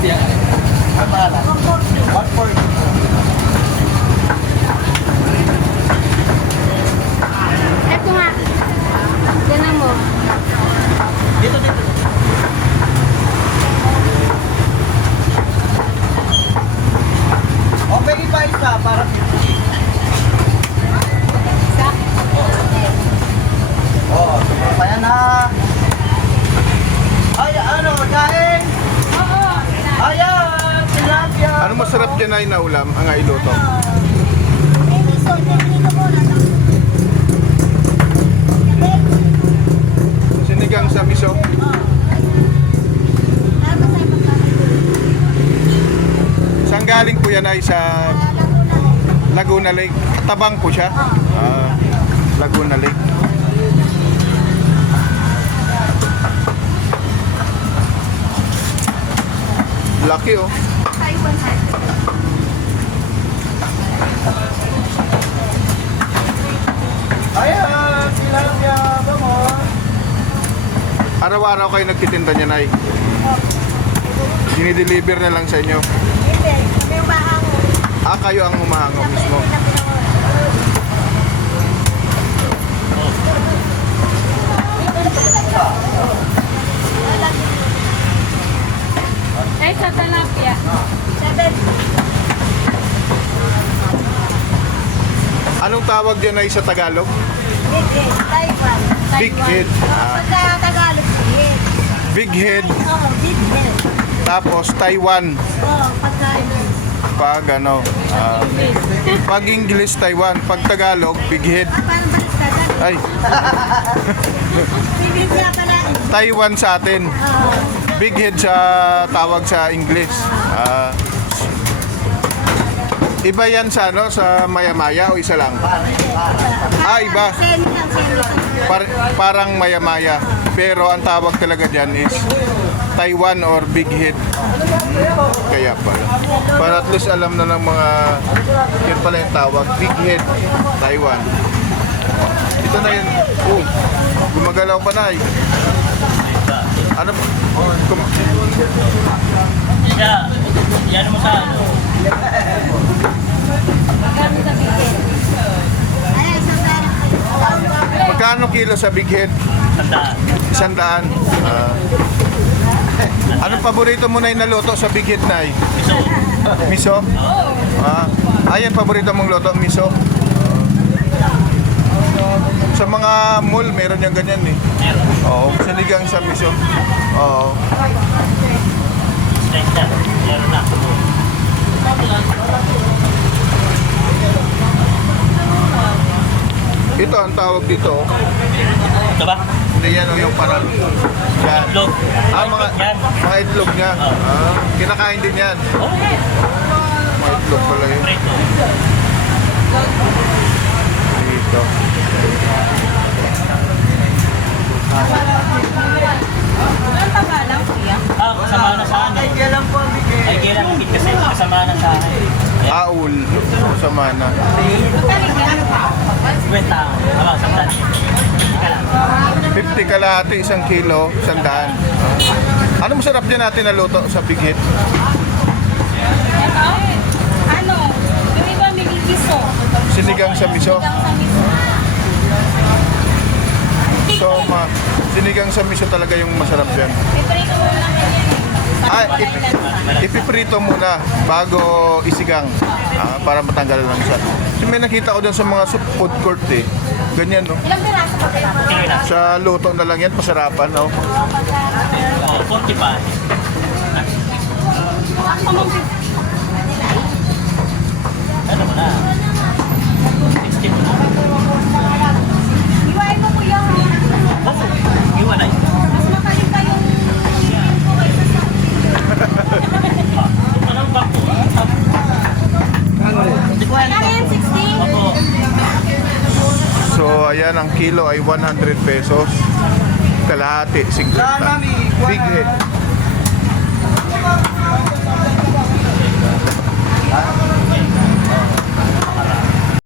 Ang pangalan? 140. Eto nga. Yan mo. Dito, dito. Okay, iba isa para 50. Isa? Oh, pa yan ha. Ay, ano, kain? Oo. Ayan, tilapia. Ano masarap dyan ay na ulam ang iluto? Sinigang sa miso. Saan galing po yan ay sa Laguna Lake? Tabang po siya? Ah, Laguna Lake. Laki oh. Ayan, tilapia. Vamos. Araw-araw kayo nagtitinda niya, Nay? Dinideliver na lang sa inyo? Hindi. Kami umahango. Ah, kayo ang humahango mismo? Ay, sa talapia. 7. Anong tawag dyan ay sa Tagalog? Big head. Taiwan. Big head. Ah, Pagka Tagalog, head. big head. Oo, big head. Tapos Taiwan. Oo, pagka Pag ano, pag English Taiwan, pag Tagalog, big head. paano balik ka? Ay, Big head nga pala. Taiwan sa atin. Oo. Big head sa tawag sa English. Ah, iba yan sa ano, sa maya-maya o isa lang? Ah, iba. Semi lang, semi. Parang maya-maya. Pero ang tawag talaga dyan is Taiwan or big head. Kaya pala. Para at least alam na ng mga yun pala yung tawag. Big head, Taiwan. Ito na yun. Oh, gumagalaw pa na eh. Ano? Yan mo sa ano. Magkano sa big head? Ay, isang daan. Magkano kilo sa big head? 100. Ah. Anong paborito mo na yung naluto sa big head na eh? Miso. Miso? Ah. Ayan, paborito mong luto, miso. Sa mga mall, meron yung ganyan eh. Oo, sinigang sa miso. Oo. Ito ang tawag dito. Oh. Ito ba? Hindi yan oh, yung parang yan. Itlog. Ah, mga itlog niya. Ah, kinakain din yan. Mga itlog pala yun. Dito. Ang pangalan, kuya? Ah, kasama na sa akin. Ay, kailan po ang bigay? Ay, kailan po kasi kasama na sa akin. Aul. Sama na. Kwenta. Ako, sandali. Ika lang. 50 kalahati, 1 kilo, 100. Ano masarap dyan natin naluto sa big head? Ito? Ano? Yung iba minigiso. Sinigang sa miso. Sinigang sa miso. So, sinigang sa miso talaga yung masarap dyan. Iprito mo lang yan. Ah, ipiprito muna bago isigang. Ah, para matanggal lang siya. Kasi may nakita ko dyan sa mga food court eh. Ganyan, no? Ilang piraso pa kayo? Tingin na. Sa luto na lang yan, pasarapan, no? Oh, 45. Ano mo na? 60 mo na. Iwain mo, kuya. Iwan na. Mas makalim kayong Anong bako? Ano yan, 60? Opo. So, ayan, ang kilo ay 100 pesos. Kalahati, 50. Big head.